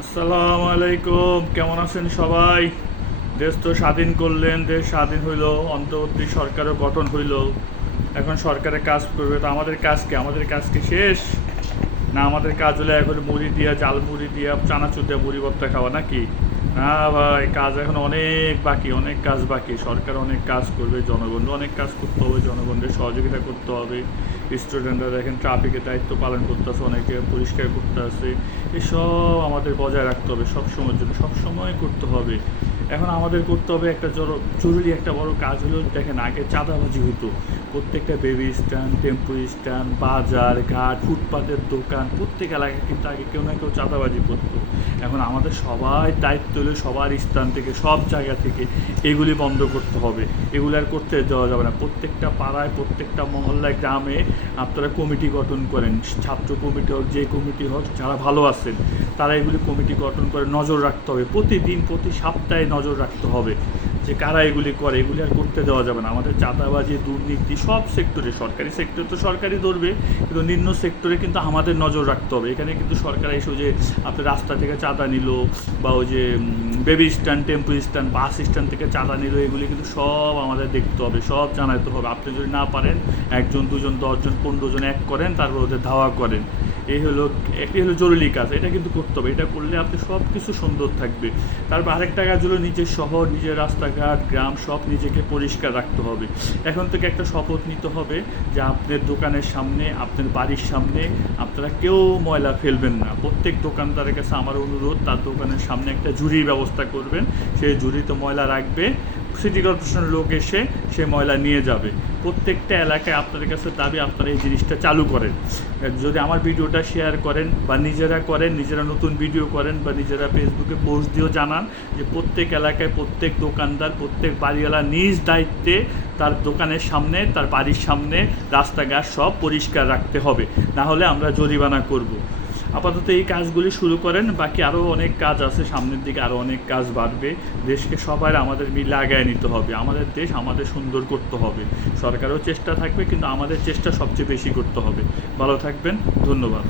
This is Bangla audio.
আসসালামু আলাইকুম, কেমন আছেন সবাই? দেশ তো স্বাধীন করলেন, দেশ স্বাধীন হইল, অন্তর্বর্তী সরকারও গঠন হইল। এখন সরকারের কাজ করবে, তো আমাদের কাজ কি? আমাদের কাজ কি শেষ? না, আমাদের কাজ হলো এখন মুড়ি দিয়া, জাল মুড়ি দিয়া, চানাচুর দিয়া মুড়ি ভর্তা খাওয়া নাকি? না ভাই, কাজ এখন অনেক বাকি, অনেক কাজ বাকি। সরকার অনেক কাজ করবে, জনগণও অনেক কাজ করতে হবে, জনগণকে সহযোগিতা করতে হবে। স্টুডেন্টরা দেখেন ট্রাফিকের দায়িত্ব পালন করতেছে, অনেকে পরিষ্কার করতে আছে। এসব আমাদের বজায় রাখতে হবে সবসময়ের জন্য, সবসময় করতে হবে। এখন আমাদের করতে হবে একটা জরুরি একটা বড় কাজ হলো, দেখেন আগে চাঁদাবাজি হতো। প্রত্যেকটা বেবি স্ট্যান্ড, টেম্পো স্ট্যান্ড, বাজার ঘাট, ফুটপাতের দোকান, প্রত্যেক এলাকায় কিন্তু আগে কেউ না কেউ চাঁদাবাজি করতো। এখন আমাদের সবাই দায়িত্ব হলো, সবার স্থান থেকে, সব জায়গা থেকে এগুলি বন্ধ করতে হবে। এগুলি আর করতে দেওয়া যাবে না। প্রত্যেকটা পাড়ায়, প্রত্যেকটা মহল্লায়, গ্রামে আপনারা কমিটি গঠন করেন। ছাত্র কমিটি হোক, যে কমিটি হোক, যারা ভালো আছেন তারা এগুলি কমিটি গঠন করে নজর রাখতে হবে। প্রতিদিন, প্রতি সপ্তাহে নজর রাখতে হবে যে কারা এগুলি করে। এগুলি আর করতে দেওয়া যাবে না। আমাদের চাঁদাবাজি, দুর্নীতি সব সেক্টরে, সরকারি সেক্টরে তো সরকারই ধরবে, কিন্তু নিম্ন সেক্টরে কিন্তু আমাদের নজর রাখতে হবে। এখানে কিন্তু সরকার এসে যে আপনার রাস্তা থেকে চাঁদা নিল, বা ওই যে baby stand, tempo stand, bus stand থেকে চাঁদা নিল, এগুলি কিন্তু সব আমাদের দেখতে হবে, সব জানাতে হবে। আপনি যদি না পারেন, একজন, দুজন, 10 জন, 15 জন এক করেন, তারপর ওদের ধাওয়া করেন। এটি হলো জরুরি কাজ, এটা কিন্তু করতে হবে। এটা করলে আপনি সব কিছু সুন্দর থাকবে। তারপর আরেকটা কাজ হলো, নিজের শহর, নিজের রাস্তাঘাট, গ্রাম সব নিজেকে পরিষ্কার রাখতে হবে। এখন থেকে একটা শপথ নিতে হবে যে আপনার দোকানের সামনে, আপনার বাড়ির সামনে আপনারা কেউ ময়লা ফেলবেন না। প্রত্যেক দোকানদারের কাছে আমার অনুরোধ, তার দোকানের সামনে একটা ঝুড়ির ব্যবস্থা করবেন। সেই ঝুড়িতে ময়লা রাখবে, সিটি কর্পোরেশনের লোক এসে সে ময়লা নিয়ে যাবে। প্রত্যেকটা এলাকায় আপনাদের কাছে দাবি, আপনারা এই জিনিসটা চালু করেন। যদি আমার ভিডিওটা শেয়ার করেন, বা নিজেরা করেন, নিজেরা নতুন ভিডিও করেন, বা নিজেরা ফেসবুকে পোস্ট দিয়েও জানান যে প্রত্যেক এলাকায়, প্রত্যেক দোকানদার, প্রত্যেক বাড়িওয়ালা নিজ দায়িত্বে তার দোকানের সামনে, তার বাড়ির সামনে রাস্তাঘাট সব পরিষ্কার রাখতে হবে। না হলে আমরা জরিমানা করব। আপাতত এই কাজগুলি শুরু করেন, বাকি আরও অনেক কাজ আছে, সামনের দিকে আরও অনেক কাজ বাড়বে। দেশকে সবার আমাদের মিলে আগায় নিতে হবে। আমাদের দেশ আমাদের সুন্দর করতে হবে। সরকারও চেষ্টা থাকবে, কিন্তু আমাদের চেষ্টা সবচেয়ে বেশি করতে হবে। ভালো থাকবেন, ধন্যবাদ।